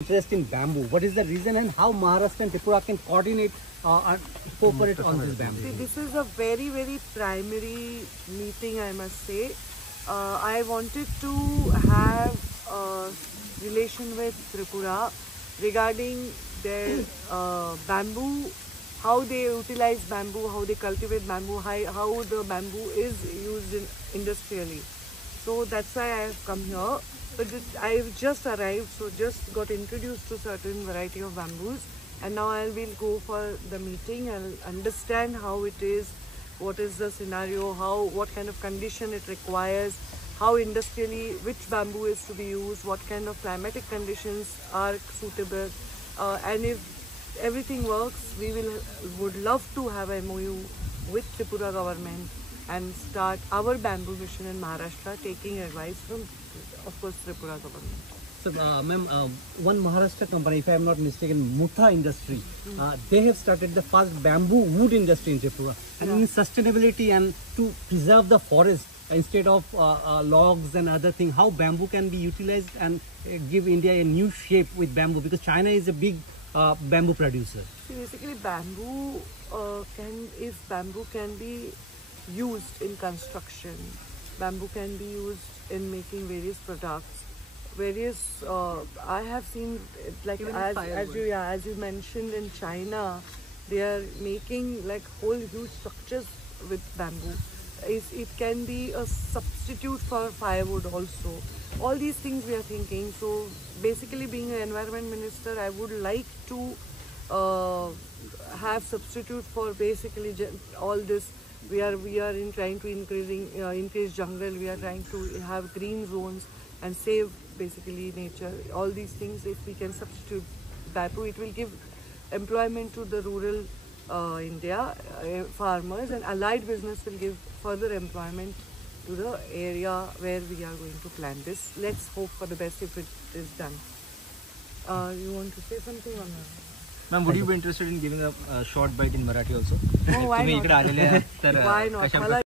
interest in bamboo. What is the reason and how Maharashtra and Tripura can coordinate and cooperate on this bamboo? See, this is a very, very primary meeting, I must say. I wanted to have a relation with Tripura regarding their bamboo, how they utilize bamboo, how they cultivate bamboo, how the bamboo is used industrially. So that's why I have come here. But I've just arrived, so just got introduced to certain variety of bamboos, and now I will go for the meeting. I'll understand how it is, what is the scenario, what kind of condition it requires, how industrially which bamboo is to be used, what kind of climatic conditions are suitable, and if everything works, we would love to have a MOU with Tripura government and start our bamboo mission in Maharashtra, taking advice from, of course, Tripura government. So, ma'am, one Maharashtra company, if I am not mistaken, Mutha Industry, they have started the first bamboo wood industry in Tripura. And in sustainability and to preserve the forest instead of logs and other things, how bamboo can be utilized and give India a new shape with bamboo, because China is a big bamboo producer. See, basically, bamboo if bamboo can be used in construction, bamboo can be used in making various products. I have seen, like as you mentioned, in China, they are making like whole huge structures with bamboo. It can be a substitute for firewood also. All these things we are thinking. So basically, being an environment minister, I would like to have substitute for basically all this. We are trying to increase jungle. We are trying to have green zones and save basically nature. All these things, if we can substitute bamboo, it will give employment to the rural India farmers, and allied business will give further employment to the area where we are going to plant this. Let's hope for the best if it is done. You want to say something or not? Ma'am, would you be interested in giving a short bite in Marathi also? Oh, why not? Why not?